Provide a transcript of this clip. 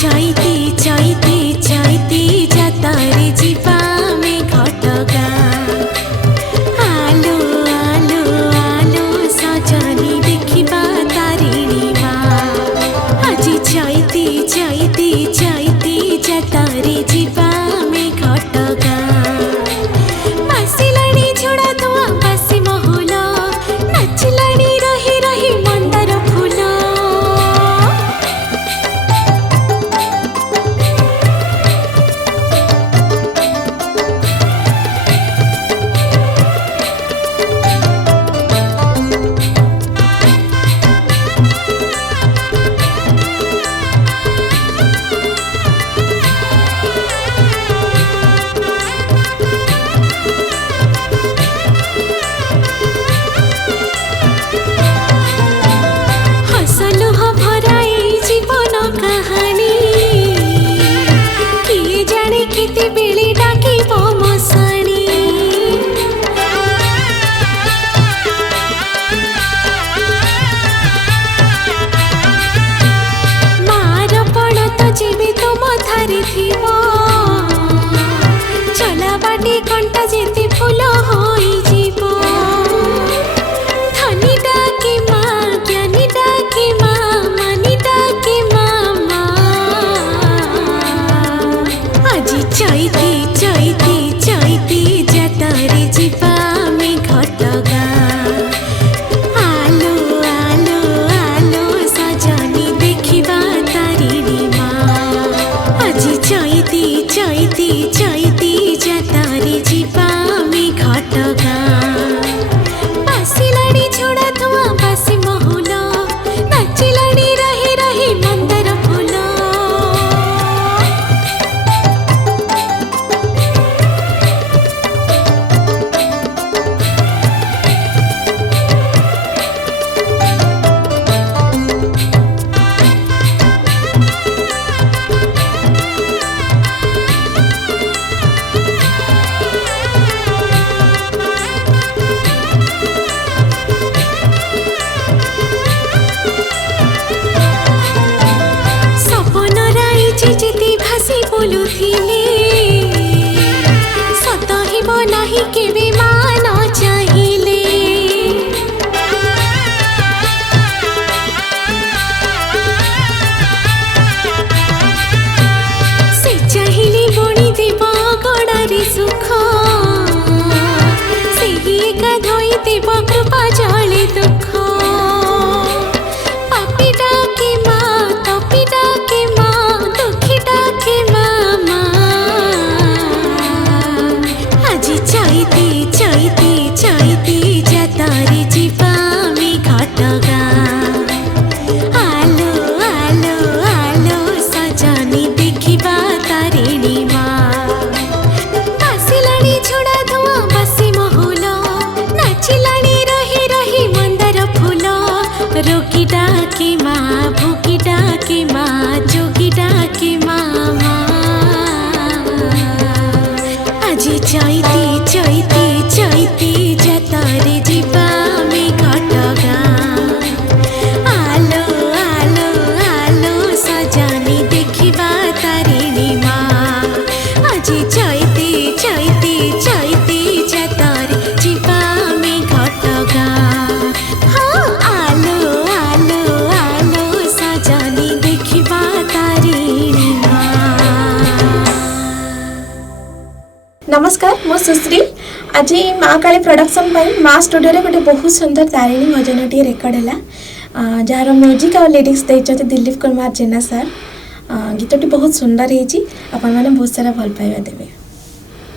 चैती चैती चैती जातारे जीवा में घटगा आलो आलो आलो सजनी देखिबा तारिणी माँ आज चैती चैती चैती जातारे जीवा में घटगा बासिलाणी झुड़ा धुआ बासी महुल नाचिलाणी रही रही मंदार फूल हसलुह भराई जीवन कहानी किए जाने केते बेले डाकिब मसाणी मार पण तो जेबे तो मथारे थिबो चला बाटे कंटा जेते फूल होई जीवो धनी डाके माँ ज्ञानी डाके माँ मानी डाके मामा आज चैती चैती चैती जातारे जीवा में घटगा आलो आलो आलो सजनी देखिबा तारिणी माँ आज चैती चैती चैती जातारे जीवा में घटगा बासिलाणी झुड़ा धुआ बासी महुल नाचिलाणी रही रही मंदार फूल सपन राइची जेती भासी बोलुथिले सत हेब नाही केबे मान चाहिले से चाहिले बणी देव गड़ारे सुख सेही एका धोई देव कृपा जले दुख पापी डाके माँ तपी डाके माँ दुखी डाके मामा आज चैती चैती चैती जातारे जीवा में घटगा आलो आलो आलो सजनी देखिबा तारिणी माँ बासिलाणी झुड़ा धुआ बासी महुल नाचिलाणी रही रही मंदार फूल रोगी डाके माँ भूगी डाके माँ जोगी डाके मामा आज चैती चैती चैती जातारे जीवा में घटगा आलो आलो आलो सजनी देखिबा तारिणी माँ आज चैती चैती चैती जातारे जीवा में घटगा हाँ आलो आलो आलो सजनी देखिबा तारिणी माँ। नमस्कार मो सुश्री आज माँ काली प्रोडक्शन माँ स्टूडियो रे गोटे बहुत सुंदर तारिणी भजनटी रेकर्ड है जार म्यूजिक और लिरिक्स देते दिलीप कुमार जेना सर गीतटी बहुत सुंदर होती बहुत सारा भल पाइबा देवे।